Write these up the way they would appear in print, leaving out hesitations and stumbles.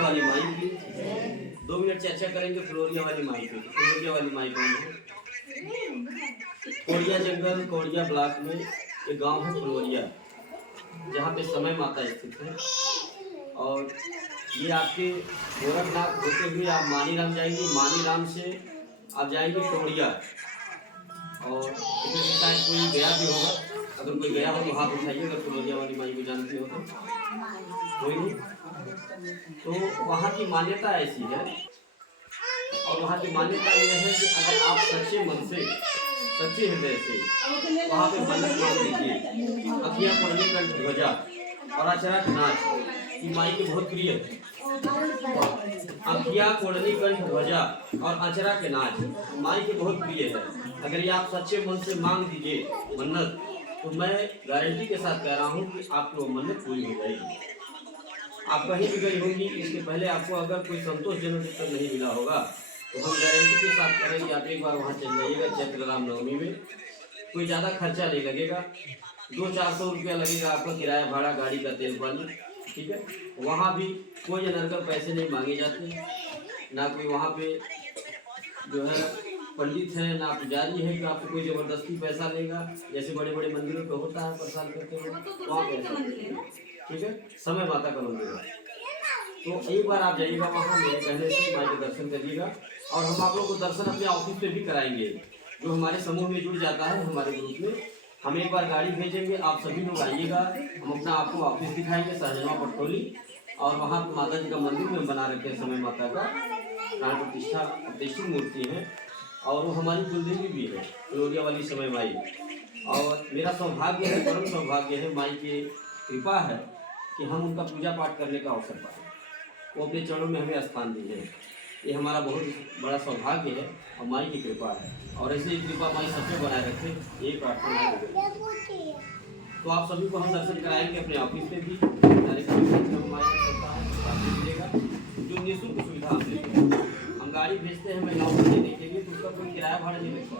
फ्लोरिया वाली माई की 2 मिनट चर्चा करेंगे फ्लोरिया वाली माई की। फ्लोरिया वाली माई कौन है? कोड़िया जंगल, कोड़िया ब्लॉक में एक गांव है फ्लोरिया, जहाँ पे समय माता स्थित है। और ये आपके गोरखनाथ होते हुए आप मानीराम जाएंगे, मानीराम से आप जाएंगे कोड़िया, और इसमें से शायद कोई गया भी होगा। अगर कोई गया हो तो हाथ उठाइए, अगर फ्लोरिया वाली माई को जानते हो तो। कोई नहीं? तो वहाँ की मान्यता ऐसी है, और वहाँ की मान्यता यह है कि अगर आप सच्चे मन से, सच्चे हृदय से वहाँ पे मन्नत मांग लीजिए, अखियाँ पढ़ने का ध्वजा और अचरक नाच, ये माई की बहुत प्रिय है। अखियाँ कोड़नी कंठ ध्वजा और अचरा के नाच माई के बहुत प्रिय है। अगर ये आप सच्चे मन से मांग दीजिए मन्नत, तो मैं गारंटी के साथ कह रहा हूँ कि आपको मन्नत पूरी हो जाएगी। आप कहीं भी गई होंगी, इसके पहले आपको अगर कोई संतोषजनक उत्तर नहीं मिला होगा, तो हम गारंटी के साथ कह रहे हैं कि आप एक बार वहाँ चल जाइएगा। चैत्र रामनवमी में कोई ज़्यादा खर्चा नहीं लगेगा, 200-400 रुपया लगेगा आपका किराया भाड़ा, गाड़ी का तेल पानी, ठीक है। वहाँ भी कोई अनर्गल पैसे नहीं मांगे जाते, ना कोई वहाँ पे जो है पंडित है, ना पुजारी है कि आपको कोई जबरदस्ती पैसा लेगा, जैसे बड़े बड़े मंदिरों पे होता है प्रसाद करते हैं, वहाँ पे ठीक है। समय माता का मंदिर है, तो एक बार आप जाइएगा वहाँ, मेरे कहने से माई के दर्शन करिएगा। और हम आप लोग को दर्शन अपने ऑफिस पे भी कराएंगे, जो हमारे समूह में जुड़ जाता है हमारे ग्रुप में। हम एक बार गाड़ी भेजेंगे, आप सभी लोग आइएगा, हम अपना आपको ऑफिस दिखाएंगे सहजनवा पटोली, और वहाँ माता जी का मंदिर में बना रखे हैं समय माता का प्राण प्रतिष्ठित मूर्ति है, और वो हमारी कुलदेवी भी है फ्लोरिया वाली समय माई। और मेरा सौभाग्य है, परम सौभाग्य है, माई की कृपा है कि हम उनका पूजा पाठ करने का अवसर पाए, वो अपने चरणों में हमें स्थान दी है। ये हमारा बहुत बड़ा सौभाग्य है और माई की कृपा है, और ऐसे ही कृपा माई सब पे बनाए रखे, यही प्रार्थना है। तो आप सभी को हम दर्शन कराएंगे अपने ऑफिस पे भी, जो निःशुल्क सुविधा हम देते हैं। हम गाड़ी भेजते हैं महिलाओं को देने के लिए, तो उसका कोई किराया भाड़ा नहीं लगता।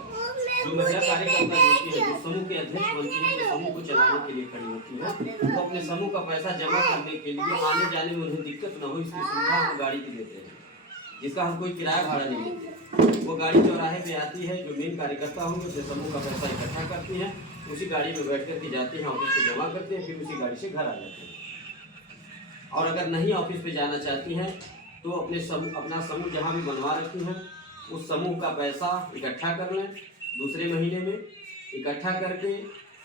जो महिला कार्यकर्ता होती है, जो समूह के अध्यक्ष बनती है, जो समूह को चलाने के लिए खड़ी होती है, तो अपने समूह का पैसा जमा करने के लिए आने जाने में उन्हें दिक्कत न हो, इसकी सुविधा हम गाड़ी की देते हैं, जिसका हम कोई किराया भाड़ा नहीं देते। वो गाड़ी चौराहे पे आती है, जो मेन कार्यकर्ता होंगे उससे समूह का पैसा इकट्ठा करती हैं, उसी गाड़ी में बैठ करके जाते हैं, ऑफिस पे जमा करते हैं, फिर उसी गाड़ी से घर आ जाते हैं। और अगर नहीं ऑफिस पे जाना चाहती हैं, तो अपना समूह जहाँ भी बनवा रखी हैं, उस समूह का पैसा इकट्ठा कर लें, दूसरे महीने में इकट्ठा करके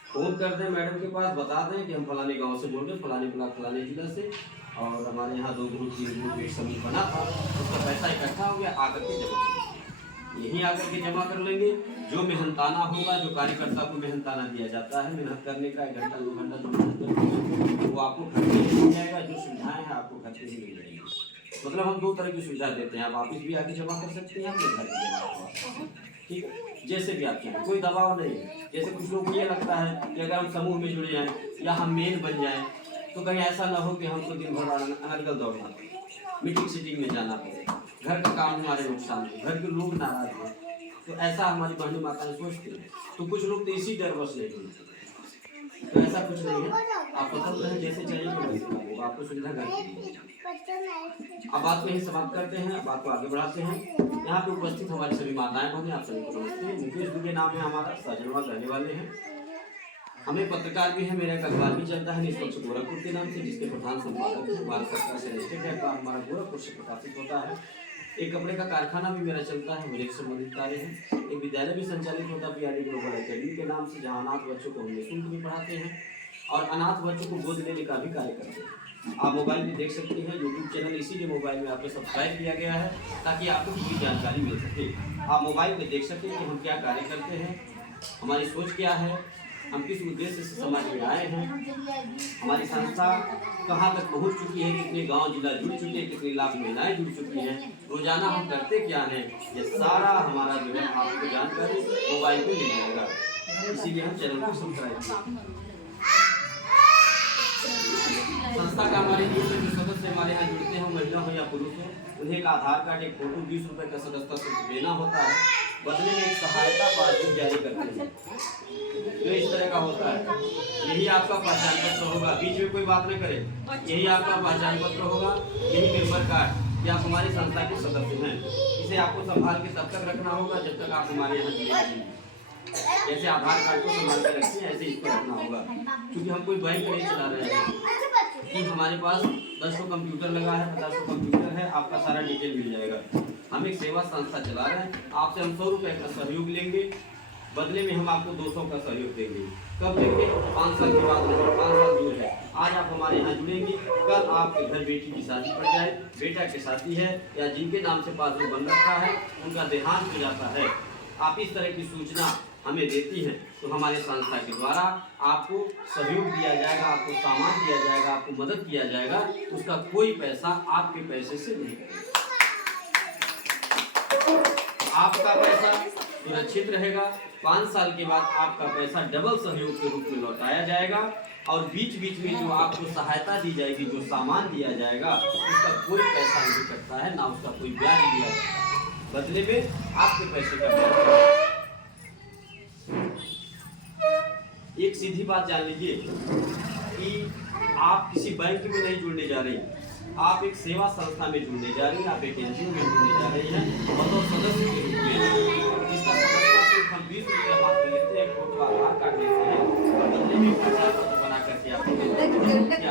फ़ोन कर दें मैडम के पास, बता दें कि हम फलाने गांव से बोल रहे हैं, फलाने ब्लॉक फलाने जिला से, और हमारे यहाँ 2 ग्रुप 3 ग्रुप एक समूह बना था, उसका पैसा इकट्ठा हो गया, आकर के जमा कर लेंगे। यहीं आकर के जमा कर लेंगे। जो मेहनताना होगा, जो कार्यकर्ता को मेहनताना दिया जाता है मेहनत करने का, 1 घंटा 2 घंटा जो मेहनत, वो आपको घर पे ही मिल जाएगा। जो सुविधाएँ हैं आपको घर पे ही मिल जाएगी। मतलब हम 2 तरह की सुविधा देते हैं, आप ऑफिस भी आके जमा कर सकते हैं, अपने घर भी जमा करवा सकते हैं, ठीक है, जैसे भी आप चाहें, कोई दबाव नहीं है। जैसे कुछ लोग को ये लगता है कि अगर हम समूह में जुड़ जाएं या हम मेन बन जाएं, तो कहीं ऐसा ना हो कि हमको दिन भर अनर्गल दौड़ना पड़े, मीटिंग सीटिंग में जाना पड़े, घर का काम हमारे नुकसान हो, घर के लोग नाराज हो, तो ऐसा हमारी बहनी माताएं सोचती हैं। तो कुछ लोग तो इसी डर बस नहीं जुड़ते, तो ऐसा कुछ नहीं है, आप स्वतंत्र हैं, जैसे चाहिए वैसे आपको सुविधा घर की। अब बात को यही समाप्त करते हैं, बात को आगे बढ़ाते हैं। यहाँ पे उपस्थित हमारी सभी माताएं बहनें, आप सभी को नमस्ते। मुकेश दुबे नाम है हमारा, सहजनवा रहने वाले हैं। हमें पत्रकार भी है, मेरा एक अखबार भी चलता है निष्पक्ष गोरखपुर के नाम से, जिसके प्रधान संपादक है। भारत सरकार से रजिस्टर्ड है, अखबार हमारा गोरखपुर से प्रकाशित होता है। एक कपड़े का कारखाना भी मेरा चलता है, मुझे संबंधित कार्य है। एक विद्यालय भी संचालित होता है पीआरडी ग्लोबल अकेडमी के नाम से, जहाँ अनाथ बच्चों को हम निःशुल्क भी पढ़ाते हैं और अनाथ बच्चों को गोद लेने का भी कार्य करते हैं। आप मोबाइल में देख सकते हैं, यूट्यूब चैनल इसीलिए मोबाइल में आपको सब्सक्राइब किया गया है, ताकि आपको पूरी जानकारी मिल सके। आप मोबाइल में देख सकें कि हम क्या कार्य करते हैं, हमारी सोच क्या है, हम किस उद्देश्य से समाज में आए हैं, हमारी संस्था कहाँ तक पहुँच चुकी है, कितने गांव जिला जुड़ चुके हैं, कितनी लाख महिलाएं जुड़ चुकी हैं, रोजाना हम करते क्या हैं, ये सारा हमारा जो है आपको जानकारी मोबाइल पे मिल जाएगा। इसीलिए हम चैनल को सब्सक्राइब किया। संस्था का हमारे लिए जो सदस्य हमारे यहाँ जुड़ते हैं, महिला हो या पुरुष हो, उन्हें एक आधार कार्ड, एक फोटो, 20 रुपये का सदस्यता शुल्क देना होता है। बदले में एक सहायता पासबुक जारी करते हैं, जो इस तरह का होता है। यही आपका पहचान पत्र होगा, बीच में कोई बात न करे, यही आपका पहचान पत्र होगा, यही मेंबर कार्ड, कि आप हमारी संस्था के सदस्य हैं। इसे आपको संभाल के तब तक रखना होगा जब तक आप हमारे यहाँ जुड़े रहेंगे। जैसे आधार कार्ड को संभाल के रखते हैं ऐसे इसको रखना होगा, क्योंकि हम कोई बैंक नहीं चला रहे हैं कि हमारे पास 10 कंप्यूटर लगा है, 50 कंप्यूटर है, आपका सारा डिटेल मिल जाएगा। हम एक सेवा संस्था चला रहे हैं। आपसे हम 100 रुपये का सहयोग लेंगे, बदले में हम आपको 200 का सहयोग देंगे। कब देंगे? 5 साल के बाद। 5 साल दूर है। आज आप हमारे यहाँ जुड़ेंगे, कल आपके घर बेटी की शादी पड़ जाए, बेटा की शादी है या जिनके नाम से पासबुक बन रखा है उनका देहांत हो जाता है, आप इस तरह की सूचना हमें देती हैं, तो हमारे संस्था के द्वारा आपको सहयोग दिया जाएगा, आपको सामान दिया जाएगा, आपको मदद किया जाएगा। उसका कोई पैसा आपके पैसे से नहीं करेगा। आपका पैसा सुरक्षित रहेगा। 5 साल के बाद आपका पैसा डबल सहयोग के रूप में लौटाया जाएगा और बीच बीच में जो आपको सहायता दी जाएगी, जो सामान दिया जाएगा, उसका कोई पैसा नहीं कटता है, ना उसका कोई ब्याज दिया जाएगा। बदले में आपके पैसे का ब्याज। एक सीधी बात जान लीजिए कि आप किसी बैंक में नहीं जुड़ने जा रहे, आप एक सेवा संस्था में जुड़ने जा रहे हैं, आप एक एनजीओ में जुड़ने जा रहे हैं और तो सदस्य के रूप में, जिसका सदस्यता सिर्फ हम 20 रुपये मात्र लेते हैं, फोटो आधार कार्ड लेते हैं और बदले में बना करके आप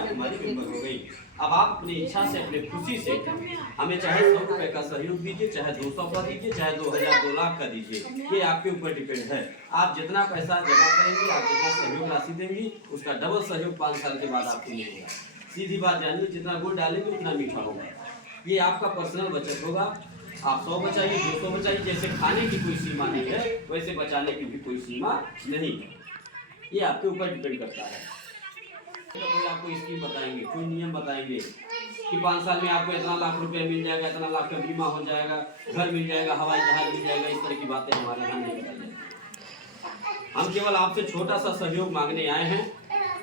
हमारी मेंबर हो गई। अब आप अपनी इच्छा से, अपनी खुशी से हमें चाहे 100 रुपये का सहयोग दीजिए, चाहे 200 का दीजिए, चाहे 2000 2 लाख का दीजिए, ये आपके ऊपर डिपेंड है। आप जितना पैसा जमा करेंगे, आप जितना सहयोग राशि देंगी, उसका डबल सहयोग 5 साल के बाद आपको मिलेगा। सीधी बात जानिए, जितना गुड़ डालेंगे उतना मीठा होगा। ये आपका पर्सनल बचत होगा। आप 100 बचाइए, 200 बचाइए, जैसे खाने की कोई सीमा नहीं है वैसे बचाने की भी कोई सीमा नहीं है। ये आपके ऊपर डिपेंड करता है। तो कोई आपको स्कीम बताएंगे, कोई नियम बताएंगे कि 5 साल में आपको इतना लाख रुपए मिल जाएगा, इतना लाख का बीमा हो जाएगा, घर मिल जाएगा, हवाई जहाज मिल जाएगा, इस तरह की बातें हमारे यहाँ नहीं बताई जाती। हम केवल आपसे छोटा सा सहयोग मांगने आए हैं,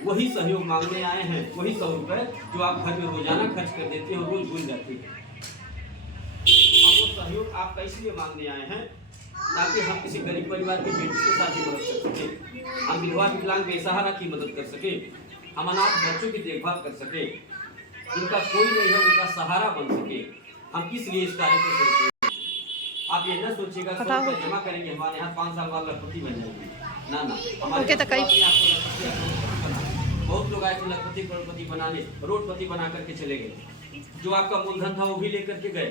वही सहयोग मांगने आए हैं, वही 100 रुपए जो आप घर में रोजाना खर्च कर देते हैं और रोज भूल जाते हैं। हम वो सहयोग आपका इसलिए मांगने आए हैं ताकि हम किसी गरीब परिवार की बेटी के साथ ही मदद कर सके, हम विधवा विकलांग बेसहारा की मदद कर सके, हम अनाथ बच्चों की देखभाल कर सके, जिनका कोई नहीं है उनका सहारा बन सके। हम किस लिए इस कार्य को करते हैं? आप ये न सोचिएगा 100 रुपये जमा करेंगे हमारे यहाँ 5 साल बाद लखपति बन जाएंगे, ना ना। हमारे बहुत लोग आए थे लखपति करोड़पति बनाने, करोड़पति बना करके चले गए। जो आपका मूलधन था वो भी लेकर के गए,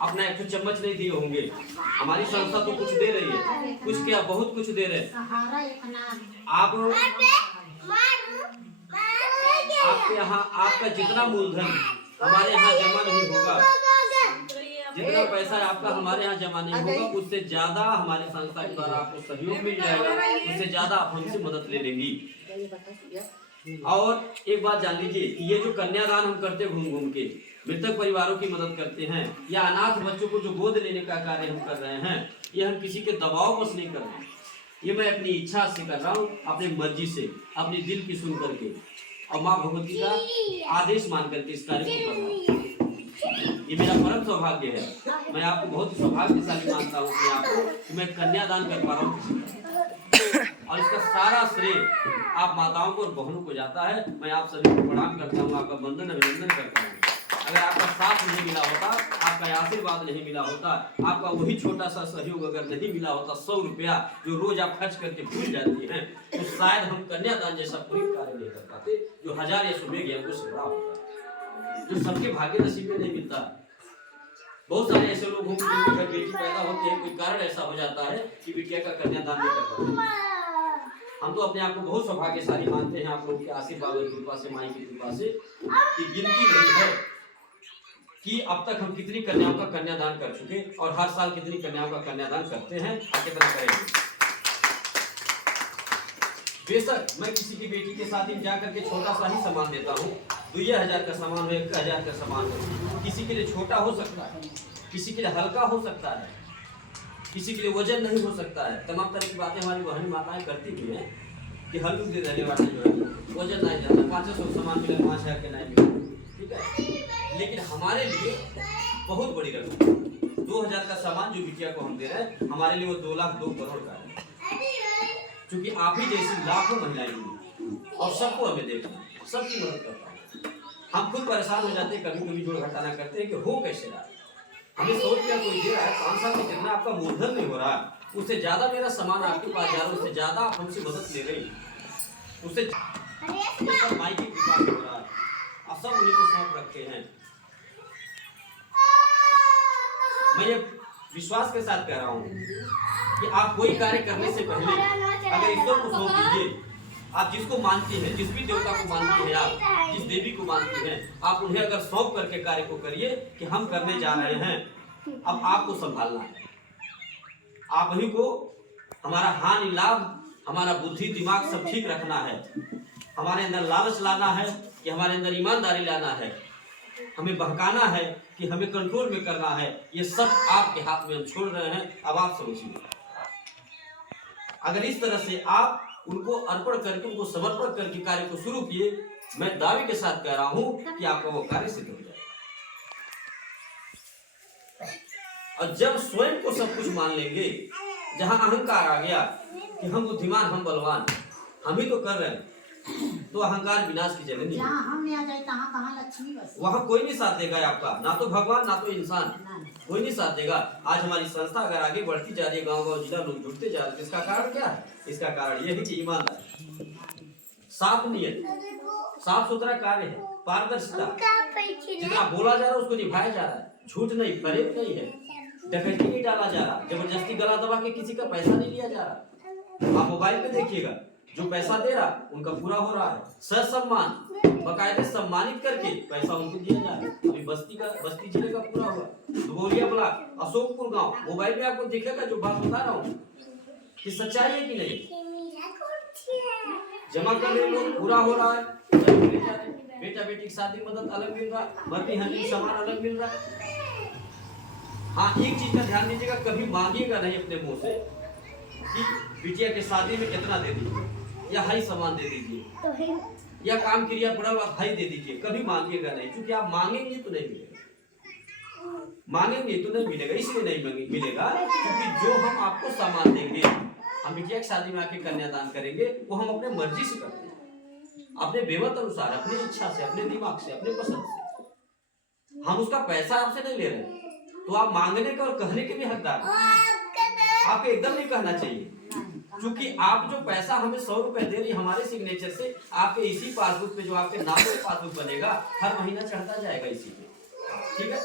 अपना एक चम्मच नहीं दिए होंगे। हमारी संस्था तो कुछ दे रही है, कुछ क्या बहुत कुछ दे रहे हैं। आपके यहाँ आपका जितना मूलधन हमारे यहाँ जमा नहीं होगा, जितना पैसा आपका हमारे यहाँ जमा नहीं होगा, उससे ज्यादा हमारे संस्था के द्वारा आपको सहयोग मिल जाएगा, उससे ज्यादा आप हमसे मदद ले लेंगी। और एक बात जान लीजिए कि ये जो कन्यादान हम करते घूम घूम के मृतक परिवारों की मदद करते हैं या अनाथ बच्चों को जो गोद लेने का कार्य हम कर रहे हैं, ये हम किसी के दबाव बस नहीं कर रहे हैं। ये मैं अपनी इच्छा से कर रहा हूँ, अपनी मर्जी से, अपने दिल की सुन करके और माँ भगवती का आदेश मान करके इस कार्य को कर रहा हूँ। ये मेरा परम सौभाग्य है। मैं आपको बहुत ही सौभाग्यशाली मानता हूँ कि आपको मैं कन्यादान कर पा रहा हूँ और इसका सारा श्रेय आप माताओं को और बहनों को जाता है। मैं आप सभी को प्रणाम करता हूँ, आपका वंदन अभिनंदन करता हूँ। अगर आपका साथ नहीं मिला होता, आपका आशीर्वाद नहीं मिला होता, आपका वही छोटा सा सहयोग अगर नहीं मिला होता, 100 रुपया जो रोज आप खर्च करके भूल जाती हैं, तो शायद हम कन्यादान जैसा कोई कार्य नहीं कर पाते जो 1000 या 100 में ज्ञान को बड़ा होता है, जो सबके भाग्य नसीब में नहीं मिलता। बहुत सारे ऐसे लोग होंगे जिनके घर बेटी पैदा होती है, कोई कारण ऐसा हो जाता है कि बिटिया का कन्यादान नहीं कर पाते। हम तो अपने आप को बहुत सौभाग्यशाली मानते हैं आप लोगों के आशीर्वाद और कृपा से, माई की कृपा से, कि गिनती नहीं है कि अब तक हम कितनी कन्याओं का कन्यादान कर चुके और हर साल कितनी कन्याओं का कन्यादान करते हैं, कितना करेंगे। बेशक मैं किसी की बेटी के साथ ही जाकर के छोटा सा ही सामान देता हूँ, 2000 का सामान हो, 1000 का सामान हो, किसी के लिए छोटा हो सकता है, किसी के लिए हल्का हो सकता है, किसी के लिए वजन नहीं हो सकता है। तमाम तरह की बातें हमारी बहन माताएं करती भी हैं कि हल्के दे रहने वाला जो है वजन नहीं जाता, 500 सामान मिले 5000 के नहीं मिले, ठीक है। लेकिन हमारे लिए बहुत बड़ी रकम, 2000 का सामान जो बिटिया को हम दे रहे हैं, हमारे लिए वो 2 लाख 2 करोड़ का है। क्योंकि आप ही जैसी लाखों महिलाएं और सबको हमें देखना, सबकी मदद करता है। हम खुद परेशान हो जाते हैं, कभी कभी जोड़ घटाना करते हैं कि हो कैसे रहा है। हमें 100 रुपया कोई दे रहा है, 5 साल में जितना आपका मूलधन नहीं हो रहा, उससे ज्यादा मेरा सामान आपके पास जा रहा है, उससे ज्यादा आप हमसे मदद ले रही, उससे सब माई की कृपा हो रहा है, आप सब उन्हीं को सौंप रखे हैं। मैं ये विश्वास के साथ कह रहा हूँ कि आप कोई कार्य करने से पहले अगर ईश्वर को सौंप दीजिए, आप जिसको मानती हैं, जिस भी देवता को मानती हैं, आप जिस देवी को मानती हैं, आप उन्हें अगर सौंप करके कार्य को करिए कि हम करने जा रहे हैं, अब आपको संभालना है, आप ही को हमारा हानि लाभ, हमारा बुद्धि दिमाग सब ठीक रखना है, हमारे अंदर लालच लाना है कि हमारे अंदर ईमानदारी लाना है, हमें बहकाना है कि हमें कंट्रोल में करना है, ये सब आपके हाथ में हम छोड़ रहे हैं। अब आप समझिए, अगर इस तरह से आप उनको अर्पण करके, उनको समर्पण करके कार्य को शुरू किए, मैं दावे के साथ कह रहा हूं कि आपका वो कार्य सिद्ध हो जाए। और जब स्वयं को सब कुछ मान लेंगे, जहां अहंकार आ गया कि हम बुद्धिमान, हम बलवान, हम ही तो कर रहे हैं, तो अहंकार विनाश की जगह नहीं। जहाँ हम नहीं आ जाए तहाँ कहाँ लक्ष्मी बस। वहाँ कोई नहीं साथ देगा आपका, ना तो भगवान ना तो इंसान, कोई नहीं साथ देगा। आज हमारी संस्था अगर आगे बढ़ती जा रही है, गांव गांव जिला लोग जुड़ते जा रहे हैं, इसका कारण क्या है? इसका कारण यही कि ईमानदारी, साफ नियत, साफ सुथरा कार्य है, पारदर्शिता, जितना बोला जा रहा है उसको निभाया जा रहा है, झूठ नहीं, फरेब नहीं है, डकैती नहीं डाला जा रहा, जबरदस्ती गला दबा के किसी का पैसा नहीं लिया जा रहा। आप मोबाइल पे देखिएगा, जो पैसा दे रहा उनका पूरा हो रहा है, ससम्मान, बकायदे सम्मानित करके पैसा उनको दिया जा रहा है। अभी बस्ती जिले का पूरा हुआ, दुबोलिया ब्लॉक, अशोकपुर गांव, मोबाइल में आपको दिखेगा जो बात बता रहा हूँ कि सच्चाई है कि नहीं। जमा करने लोग पूरा हो रहा है, बेटा बेटी की शादी मदद अलग मिल रहा है, मरनी हल्दी सामान अलग मिल रहा है। हाँ, एक चीज का ध्यान दीजिएगा, कभी मांगिएगा नहीं अपने मुंह से कि बिटिया के शादी में कितना दे दीजिए, या हाई सामान दे दीजिए, या काम क्रिया पड़ा हुआ हाई दे दीजिए, कभी मांगिएगा नहीं, क्योंकि आप मांगेंगे तो नहीं मिलेगा, मांगेंगे तो नहीं मिलेगा, इसलिए नहीं मिलेगा क्योंकि जो हम आपको सामान देंगे, हम बिटिया की शादी में आके कन्यादान करेंगे, वो हम अपने मर्जी से करते हैं, अपने बेमत अनुसार, अपनी इच्छा से, अपने दिमाग से, अपने पसंद से, हम उसका पैसा आपसे नहीं ले रहे। तो आप मांगने का और कहने के भी हकदार, आपको एकदम नहीं कहना चाहिए, क्योंकि आप जो पैसा हमें 100 रुपए दे रही हमारे सिग्नेचर से, आपके इसी पासबुक पे जो आपके नाम पे पासबुक बनेगा, हर महीना चढ़ता जाएगा इसी पे, ठीक है,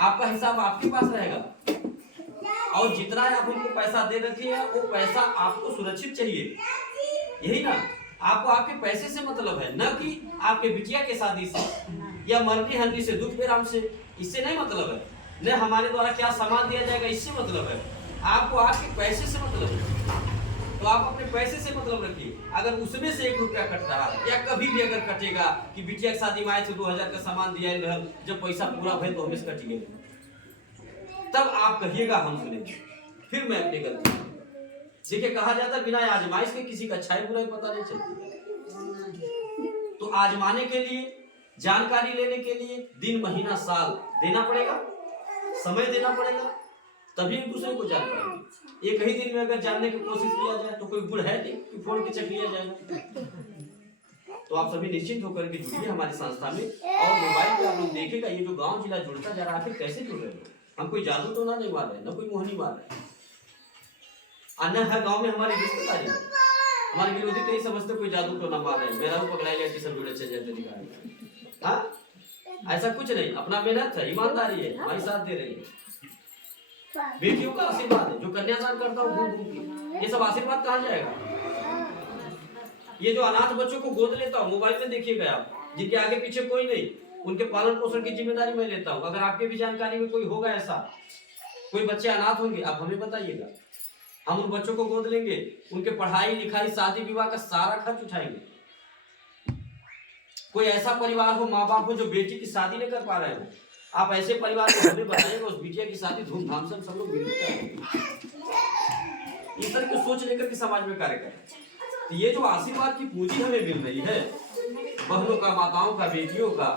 आपका हिसाब आपके पास रहेगा, और जितना आप उनको पैसा दे रखी है वो पैसा आपको सुरक्षित चाहिए, यही ना, आपको आपके पैसे से मतलब है, न कि आपके बिटिया के शादी से या मरनी हल्दी से, दुख विराम से, इससे नहीं मतलब है, न हमारे द्वारा क्या सामान दिया जाएगा इससे मतलब है, आपको आपके पैसे से मतलब है। तो आप अपने पैसे से मतलब रखिए, अगर उसमें से 1 रुपया कट रहा है या कभी भी अगर कटेगा कि बिटिया की शादी में आए थे 2000 का सामान दिया, जब पैसा पूरा भले तो हमें कट गया, तब आप कहिएगा हम सुनेंगे, फिर मैं अपनी गलती। देखिए, कहा जाता है बिना आजमाइश के किसी का अच्छाई बुराई पता नहीं चलती। तो आजमाने के लिए, जानकारी लेने के लिए दिन महीना साल देना पड़ेगा, समय देना पड़ेगा, तभी एक दूसरे को जान पाएंगे। एक ही दिन में अगर जानने की कोशिश किया जाए तो कोई गुण है नहीं कि फोन के चक लिया जाएगा। तो आप सभी निश्चित होकर के जुड़िए हमारी संस्था में, और मोबाइल पे आप लोग देखेगा ये जो गांव जिला जुड़ता जा रहा है, फिर कैसे जुड़ रहे हैं। हम कोई जादू तो ना नहीं मार रहे, ना कोई मोहनी मार रहे, अन्य हर गांव में हमारी रिश्तेदारी है, हमारे विरोधी तो यही समझते कोई जादू तो ना मार रहे, मेरा वो पकड़ा लिया कि सब जुड़े चले जाते। हाँ, ऐसा कुछ नहीं, अपना मेहनत है, ईमानदारी है, हमारी साथ दे रही है। बेटियों का आशीर्वाद है, जो कन्यादान करता हूँ घूम घूम के, ये सब आशीर्वाद कहाँ जाएगा। ये जो अनाथ बच्चों को गोद लेता हूँ, मोबाइल में देखिएगा आप, जिनके आगे पीछे कोई नहीं, उनके पालन पोषण की जिम्मेदारी मैं लेता हूँ। अगर आपके भी जानकारी में कोई होगा ऐसा, कोई बच्चे अनाथ होंगे, आप हमें बताइएगा, हम उन बच्चों को गोद लेंगे, उनके पढ़ाई लिखाई शादी विवाह का सारा खर्च उठाएंगे। कोई ऐसा परिवार हो, माँ बाप हो जो बेटी की शादी नहीं कर पा रहे हो, आप ऐसे परिवार को हमें बताइएगा, उस बिटिया की शादी धूमधाम से सब लोग मिलकर इस तरह की सोच लेकर के समाज में कार्य करें। तो ये जो आशीर्वाद की पूंजी हमें मिल रही है, बहनों का, माताओं का, बेटियों का,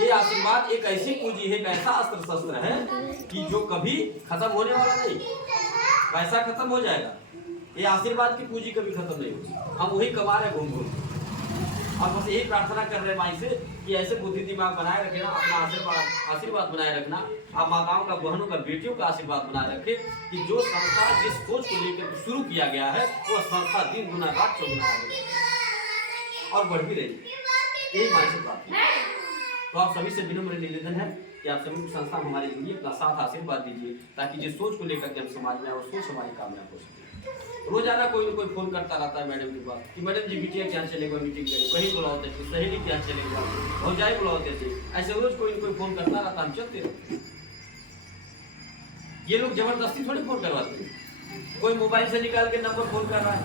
ये आशीर्वाद एक ऐसी पूंजी है, एक ऐसा अस्त्र शस्त्र है कि जो कभी खत्म होने वाला नहीं, पैसा खत्म हो जाएगा, ये आशीर्वाद की पूंजी कभी खत्म नहीं होगी, हम वही कमा रहे घूम घूम। और बस यही प्रार्थना कर रहे हैं माई से कि ऐसे बुद्धि दिमाग बनाए रखे ना, अपना आशीर्वाद बनाए रखना, आप माताओं का, बहनों का, बेटियों का आशीर्वाद बनाए रखे कि जो संस्था जिस सोच को लेकर शुरू किया गया है वो संस्था दिन गुना रात चौगुना और बढ़ भी रही, यही माई से प्रार्थना। तो आप सभी से विनम्र निवेदन है कि आप सभी संस्था हमारे जुड़िए, अपना साथ आशीर्वाद दीजिए, ताकि जिस सोच को लेकर के हम समाज में वो सोच हमारी कामयाब हो सके। रोजाना कोई न कोई फोन करता रहता है मैडम के पास कि मैडम जी बिटिया क्या चलेगा, मीटिंग करें, कहीं बुलाओते थे, सहेली क्या चलेगा, भौजाई बुलाओते थे, ऐसे रोज कोई न कोई फोन करता रहता, हम चलते रहते। ये लोग जबरदस्ती थोड़ी फोन करवाते हैं, कोई मोबाइल से निकाल के नंबर फोन कर रहा है,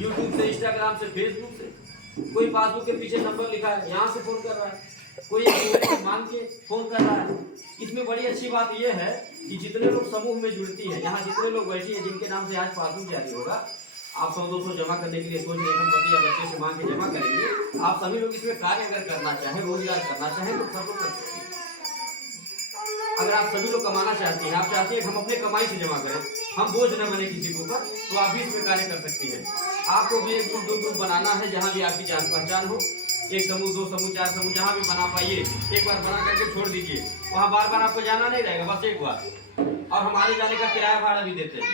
यूट्यूब से, इंस्टाग्राम से, फेसबुक से, कोई पासबुक के पीछे नंबर लिखा है यहाँ से फोन कर रहा है, कोई मांग के फोन कर रहा है। इसमें बड़ी अच्छी बात यह है कि जितने लोग समूह में जुड़ती हैं, यहाँ जितने लोग बैठी हैं जिनके नाम से आज पासबुक जारी होगा, आप 100-200 जमा करने के लिए सोच रहे हैं, पति या बच्चे से मांग के जमा करेंगे, आप सभी लोग इसमें कार्य अगर करना चाहें, रोजगार करना चाहें तो सब लोग कर सकते हैं। अगर आप सभी लोग कमाना चाहते हैं, आप चाहते हैं कि हम अपने कमाई से जमा करें, हम बोझ न बने किसी के ऊपर, तो आप भी इसमें कार्य कर सकती हैं। आपको भी एक ग्रुप, 2 ग्रुप बनाना है, जहाँ भी आपकी जान पहचान हो, एक समूह, 2 समूह, 4 समूह, जहाँ भी बना पाइए, एक बार बना करके छोड़ दीजिए। वहाँ बार बार आपको जाना नहीं रहेगा, बस एक बार, और हमारे जाने का किराया भाड़ा भी देते हैं।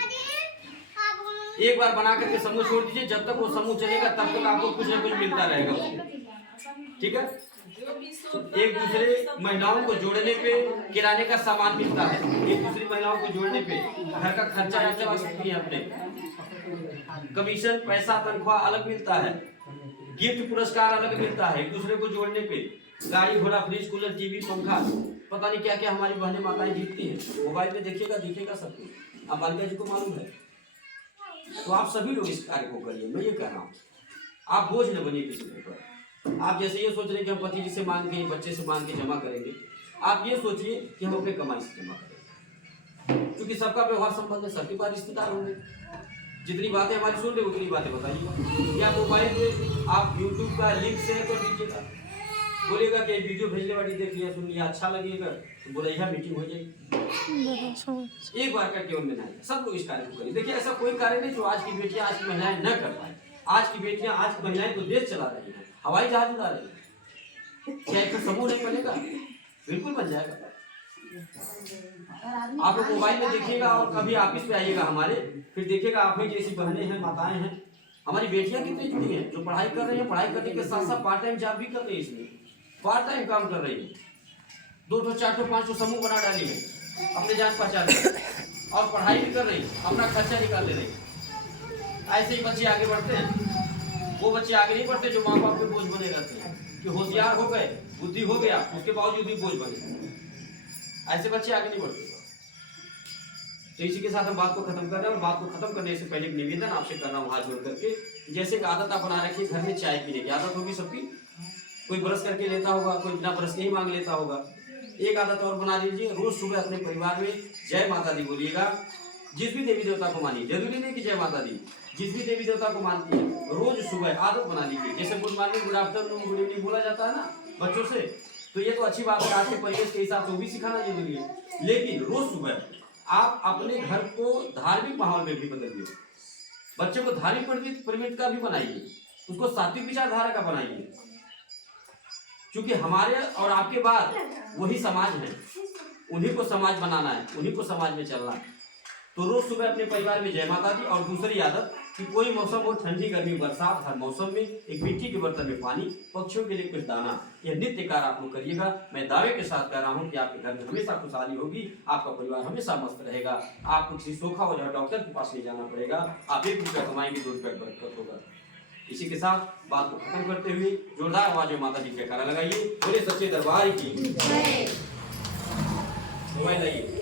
एक बार बना करके समूह छोड़ दीजिए, जब तक वो समूह चलेगा तब तक आपको कुछ न कुछ मिलता रहेगा उससे, ठीक है। एक दूसरे महिलाओं को जोड़ने पे किराने का सामान मिलता है, एक दूसरी महिलाओं को जोड़ने पे घर का खर्चा चला सकती है अपने, कमीशन, पैसा, तनख्वाह अलग मिलता है, गिफ्ट पुरस्कार अलग मिलता है। एक दूसरे को जोड़ने पे गाड़ी घोड़ा, फ्रिज, कूलर, टीवी, पंखा, पता नहीं क्या क्या हमारी बहनें माताएं जीतती हैं, मोबाइल में देखिएगा, दिखेगा सब कुछ, अब मालिका जी को मालूम है। तो आप सभी लोग इस कार्य को करिए, मैं ये कह रहा हूँ, आप बोझ न बनिए किसी के ऊपर। आप जैसे ये सोच रहे हैं कि हम पति जी से मांग के, बच्चे से मांग के जमा करेंगे, आप ये सोचिए कि हम अपने कमाई से जमा करेंगे, क्योंकि सबका व्यवहार संबंध है, सबके पास रिश्तेदार होंगे, जितनी बातें हमारी सुन रहे उतनी बातें बताइएगा। या मोबाइल पे आप यूट्यूब का लिंक शेयर कर दीजिएगा, बोलेगा कि वीडियो भेजने वाली देख लिया, सुन लिया, अच्छा लगेगा तो बोलेगा मीटिंग हो जाएगी। एक बार करके उनमें नहीं, सब लोग इस कार्य को करिए। देखिए ऐसा कोई कार्य नहीं जो आज की बेटियां, आज की महिलाएं न कर पाए। आज की बेटियां, आज की महिलाएं तो देश चला रही है, हवाई जहाज उड़ा रही है, क्या एक समूह नहीं बनेगा? बिल्कुल बन जाएगा। आप लोग मोबाइल में देखिएगा और कभी ऑफिस पे आइएगा हमारे, फिर देखिएगा आप ही जैसी बहनें हैं, माताएं हैं, हमारी बेटियां कितनी इतनी हैं जो पढ़ाई कर रही हैं, पढ़ाई करने के साथ साथ पार्ट टाइम जॉब भी कर रही है, इसमें पार्ट टाइम काम कर रही है, 2, 4, 5 समूह बना डाली है अपने जान पहचान में, और पढ़ाई भी कर रही है, अपना खर्चा निकाल ले रही है। ऐसे ही बच्चे आगे बढ़ते हैं, वो बच्चे आगे नहीं बढ़ते जो माँ बाप के बोझ बने रहते हैं, कि होशियार हो गए, बुद्धि हो गया, उसके बावजूद भी बोझ बने, ऐसे बच्चे आगे नहीं बढ़ते। तो इसी के साथ हम बात को खत्म कर रहे हैं, और बात को खत्म करने से पहले एक निवेदन आपसे कर रहा हूँ हाथ जोड़ करके, जैसे कि आदत आप बना रखिए, घर में चाय पीने की आदत होगी सबकी, कोई ब्रश करके लेता होगा, कोई बिना ब्रश के ही मांग लेता होगा। एक आदत और बना लीजिए, रोज सुबह अपने परिवार में जय माता दी बोलिएगा। जिस भी देवी देवता को मानिए, जरूरी नहीं कि जय माता दी, जिस भी देवी देवता को मानती है रोज सुबह आदत बना लीजिए। जैसे good morning, good afternoon, good evening बोला जाता है ना बच्चों से, तो ये तो अच्छी बात है, आज के परिवेश के हिसाब से वो भी सिखाना जरूरी है। लेकिन रोज सुबह आप अपने घर को धार्मिक माहौल में भी बदलिए, बच्चे को धार्मिक प्रवृत्ति का भी बनाइए, उसको सात्विक विचारधारा का बनाइए, क्योंकि हमारे और आपके बाद वही समाज है, उन्हीं को समाज बनाना है, उन्हीं को समाज में चलना है। तो रोज सुबह अपने परिवार में जय माता दी। और दूसरी आदत कि कोई मौसम हो, ठंडी, गर्मी, बरसात, हर मौसम में एक मिट्टी के बर्तन में पानी, पक्षियों के लिए कुछ दाना, यह नित्य कार्य आप लोग करिएगा। मैं दावे के साथ कह रहा हूँ कि आपके घर में हमेशा खुशहाली होगी, आपका परिवार हमेशा मस्त रहेगा, आपको किसी सोखा हो जाए डॉक्टर के पास ले जाना पड़ेगा, आप 1 रुपया कमाएंगे, 2 रुपया बरकत होगा। इसी के साथ बात को खत्म करते हुए जोरदार आवाज में माता जी के जयकारा लगाइए, बोले सच्चे दरबार की। मोबाइल लाइए।